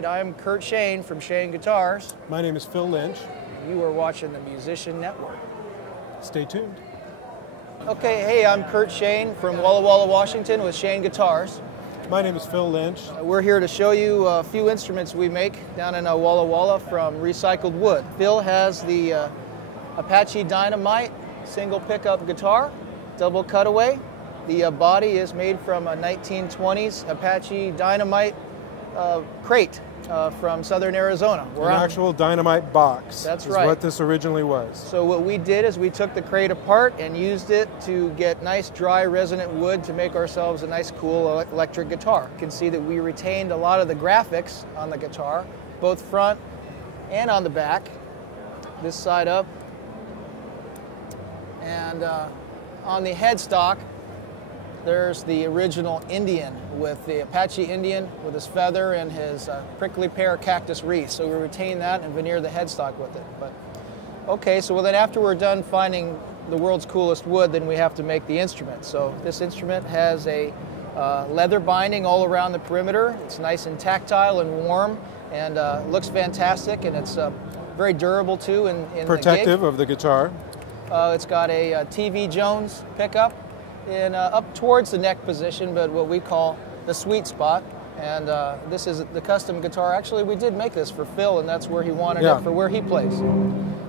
right, I'm Kurt Schoen from Schoen Guitars. My name is Phil Lynch. You are watching the Musician Network. Stay tuned. Okay, hey, I'm Kurt Schoen from Walla Walla, Washington with Schoen Guitars. My name is Phil Lynch. We're here to show you a few instruments we make down in Walla Walla from recycled wood. Phil has the Apache Dynamite single pickup guitar, double cutaway. The body is made from a 1920s Apache Dynamite crate from southern Arizona. An actual dynamite box. That's is right. what this originally was. So what we did is we took the crate apart and used it to get nice dry resonant wood to make ourselves a nice cool electric guitar. You can see that we retained a lot of the graphics on the guitar, both front and on the back, this side up. And on the headstock, there's the original Indian with the Apache Indian with his feather and his prickly pear cactus wreath. So we retain that and veneer the headstock with it. But okay, so then after we're done finding the world's coolest wood, then we have to make the instrument. So this instrument has a leather binding all around the perimeter. It's nice and tactile and warm and looks fantastic, and it's very durable too in protective the gig. Of the guitar. It's got a TV Jones pickup in up towards the neck position, but what we call the sweet spot. And this is the custom guitar. Actually, we did make this for Phil, and that's where he wanted it for where he plays.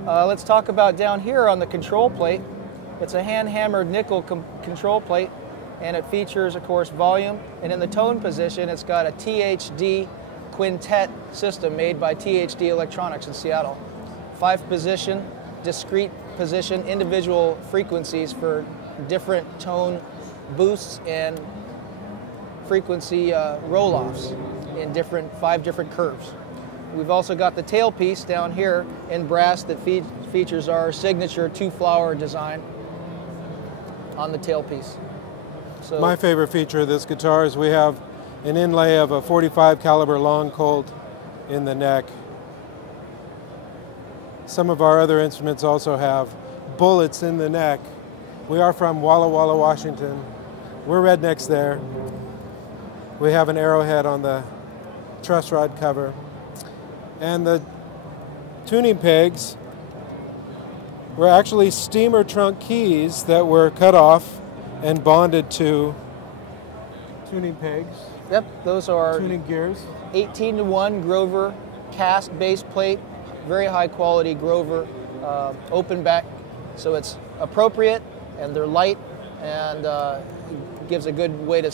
Let's talk about down here on the control plate. It's a hand-hammered nickel control plate, and it features, of course, volume. And in the tone position, it's got a THD quintet system made by THD Electronics in Seattle. 5-position, discrete position, individual frequencies for different tone boosts and frequency roll-offs in 5 different curves. We've also got the tailpiece down here in brass that features our signature 2-flower design on the tailpiece. So my favorite feature of this guitar is we have an inlay of a 45 caliber long Colt in the neck. Some of our other instruments also have bullets in the neck. We are from Walla Walla, Washington. We're rednecks there. We have an arrowhead on the truss rod cover. And the tuning pegs were actually steamer trunk keys that were cut off and bonded to tuning pegs. Yep, those are tuning gears. 18-to-1 Grover cast base plate, very high quality Grover open back, so it's appropriate. And they're light, and gives a good way to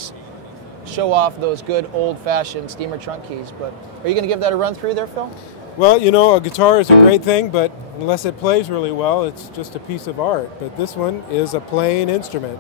show off those good old-fashioned steamer trunk keys. But are you going to give that a run through there, Phil? Well, you know, a guitar is a great thing, but unless it plays really well, it's just a piece of art. But this one is a playing instrument.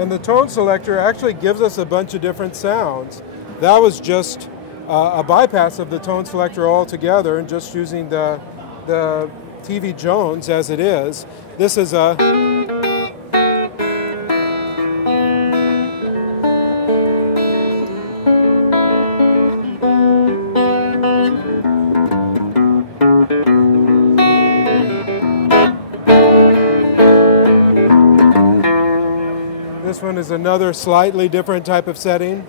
And the tone selector actually gives us a bunch of different sounds. That was just a bypass of the tone selector altogether and just using the TV Jones as it is. This is a This one is another slightly different type of setting.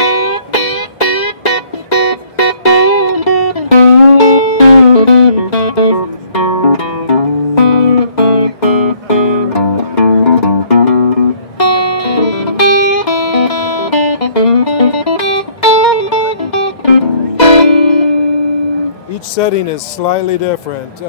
Each setting is slightly different.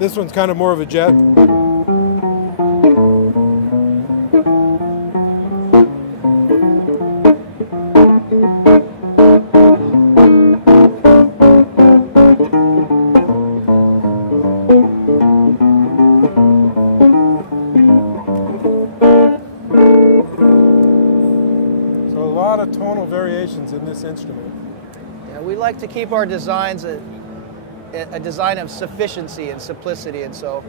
This one's kind of more of a jet. Tonal variations in this instrument. Yeah, we like to keep our designs a design of sufficiency and simplicity, and so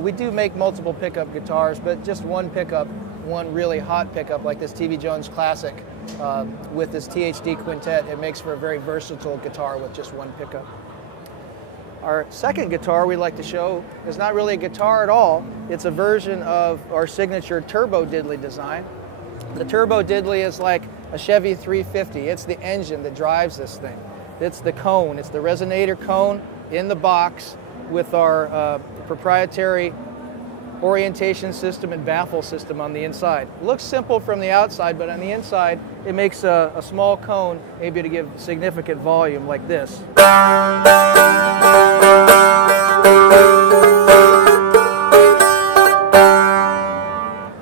we do make multiple pickup guitars, but just one pickup, one really hot pickup like this TV Jones Classic with this THD Quintet, it makes for a very versatile guitar with just one pickup. Our second guitar we like to show is not really a guitar at all. It's a version of our signature Turbo Diddley design. The Turbo Diddley is like a Chevy 350. It's the engine that drives this thing. It's the cone. It's the resonator cone in the box with our proprietary orientation system and baffle system on the inside. It looks simple from the outside, but on the inside, it makes a small cone maybe to give significant volume like this.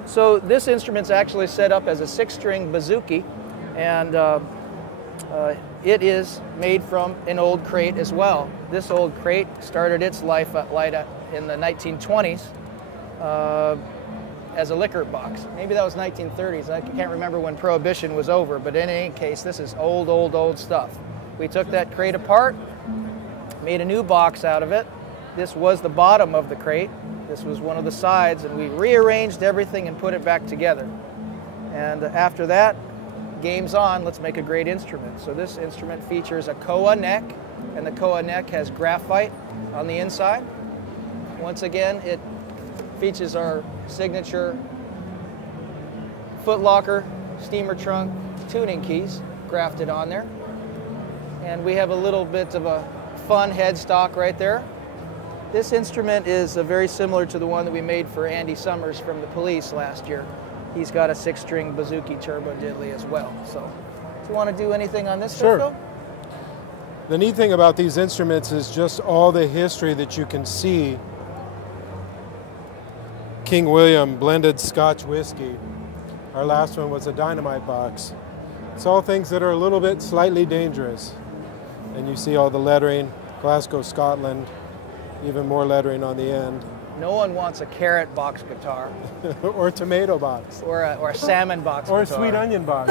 So this instrument's actually set up as a 6-string bouzouki, and it is made from an old crate as well. This old crate started its life in the 1920s as a liquor box. Maybe that was 1930s. I can't remember when Prohibition was over, but in any case, this is old stuff. We took that crate apart, made a new box out of it. This was the bottom of the crate. This was one of the sides, and we rearranged everything and put it back together. And after that, game's on, let's make a great instrument. So this instrument features a koa neck, and the koa neck has graphite on the inside. Once again, it features our signature footlocker, steamer trunk, tuning keys grafted on there. And we have a little bit of a fun headstock right there. This instrument is very similar to the one that we made for Andy Summers from the Police last year. He's got a 6-string bouzouki Turbo Diddley as well. So, do you want to do anything on this? Sure. Phil? The neat thing about these instruments is just all the history that you can see. King William blended Scotch whiskey. Our last one was a Dynamite box. It's all things that are a little bit slightly dangerous. And you see all the lettering, Glasgow, Scotland, even more lettering on the end. No one wants a carrot box guitar. Or a tomato box. Or a salmon box or guitar. Or a sweet onion box.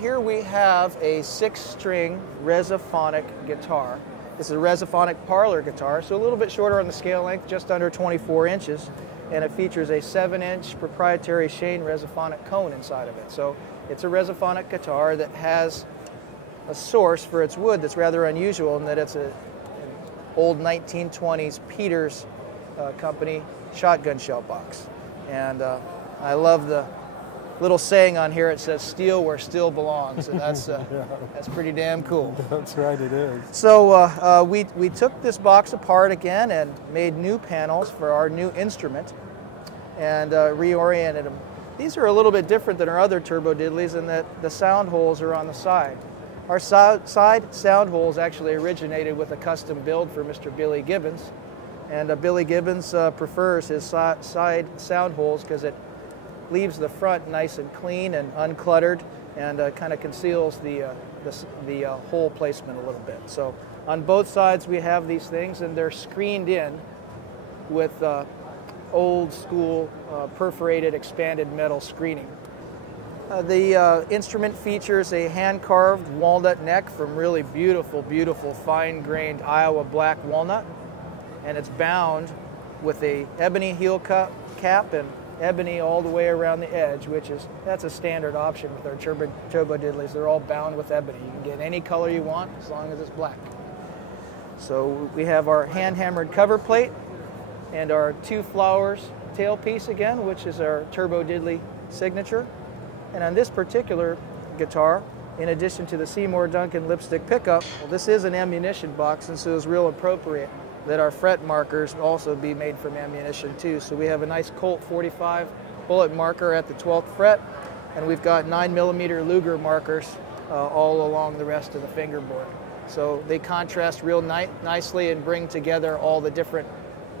Here we have a 6-string Reza Phonic guitar. This is a Reza Phonic Parlor guitar, so a little bit shorter on the scale length, just under 24 inches, and it features a 7-inch proprietary Schoen Reza Phonic cone inside of it. So it's a Reza Phonic guitar that has a source for its wood that's rather unusual in that it's an old 1920s Peters company shotgun shell box. And I love the little saying on here. It says "Steel where steel belongs," and that's that's pretty damn cool. That's right, it is. So we took this box apart again and made new panels for our new instrument, and reoriented them. These are a little bit different than our other Turbo Diddleys in that the sound holes are on the side. Our side sound holes actually originated with a custom build for Mr. Billy Gibbons. And Billy Gibbons prefers his side sound holes because it leaves the front nice and clean and uncluttered, and kind of conceals the hole placement a little bit. So on both sides we have these things, and they're screened in with old school perforated expanded metal screening. The instrument features a hand-carved walnut neck from really beautiful, beautiful fine-grained Iowa black walnut, and it's bound with a ebony heel cap and ebony all the way around the edge, that's a standard option with our turbo diddleys. They're all bound with ebony. You can get any color you want as long as it's black. So we have our hand-hammered cover plate and our 2 flowers tailpiece again, which is our turbo diddley signature. And on this particular guitar, in addition to the Seymour Duncan lipstick pickup, well, this is an ammunition box, and so it's real appropriate that our fret markers also be made from ammunition too. So we have a nice Colt 45 bullet marker at the 12th fret, and we've got 9mm Luger markers all along the rest of the fingerboard. So they contrast real nicely and bring together all the different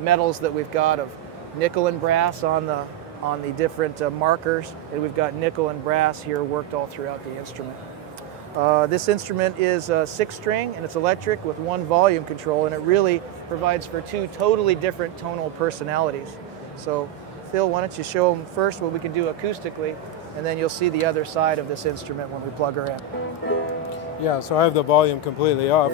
metals that we've got of nickel and brass on the different markers, and we've got nickel and brass here worked all throughout the instrument. This instrument is 6-string, and it's electric with 1 volume control, and it really provides for 2 totally different tonal personalities. So Phil, why don't you show them first what we can do acoustically, and then you'll see the other side of this instrument when we plug her in. Yeah, so I have the volume completely off.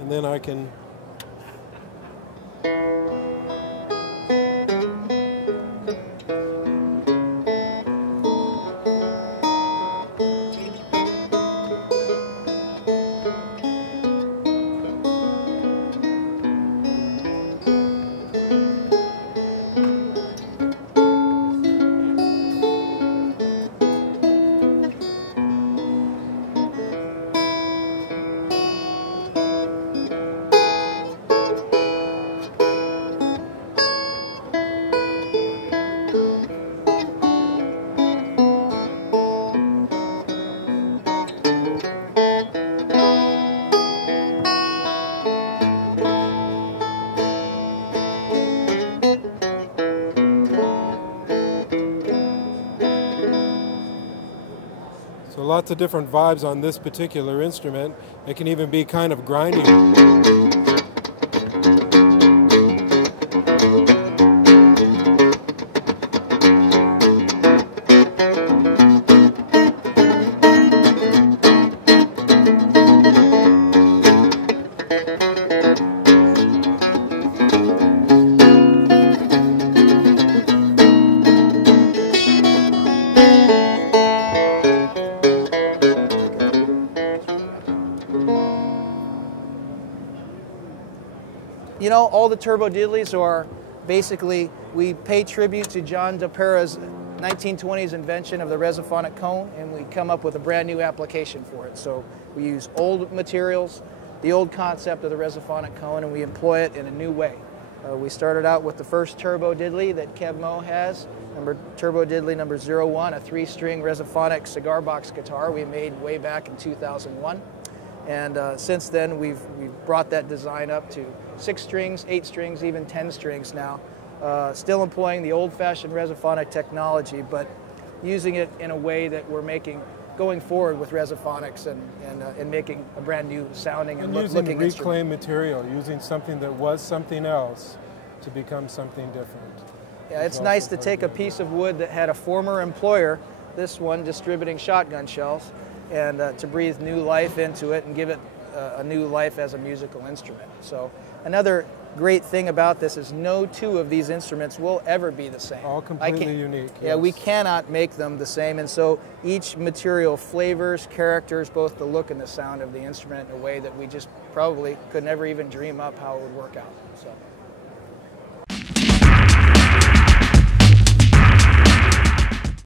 And then I can lots of different vibes on this particular instrument. It can even be kind of grindy. You know, all the turbo diddleys are basically, we pay tribute to John DePera's 1920s invention of the Reza Phonic cone, and we come up with a brand new application for it. So we use old materials, the old concept of the Reza Phonic cone, and we employ it in a new way. We started out with the first turbo diddley that Kev Mo has, turbo diddley number 01, a 3-string Reza Phonic cigar box guitar we made way back in 2001. And since then, we've brought that design up to 6 strings, 8 strings, even 10 strings now. Still employing the old-fashioned Reza Phonic technology, but using it in a way that we're going forward with Reza Phonics and making a brand new sounding and looking instrument. Using reclaimed material, using something that was something else to become something different. Yeah, it's nice to take a piece of wood that had a former employer, this one distributing shotgun shells, and to breathe new life into it and give it a new life as a musical instrument. So another great thing about this is no 2 of these instruments will ever be the same. All completely unique. Yeah, yes. we cannot make them the same, and so each material flavors, characters, both the look and the sound of the instrument in a way that we just probably could never even dream up how it would work out. So.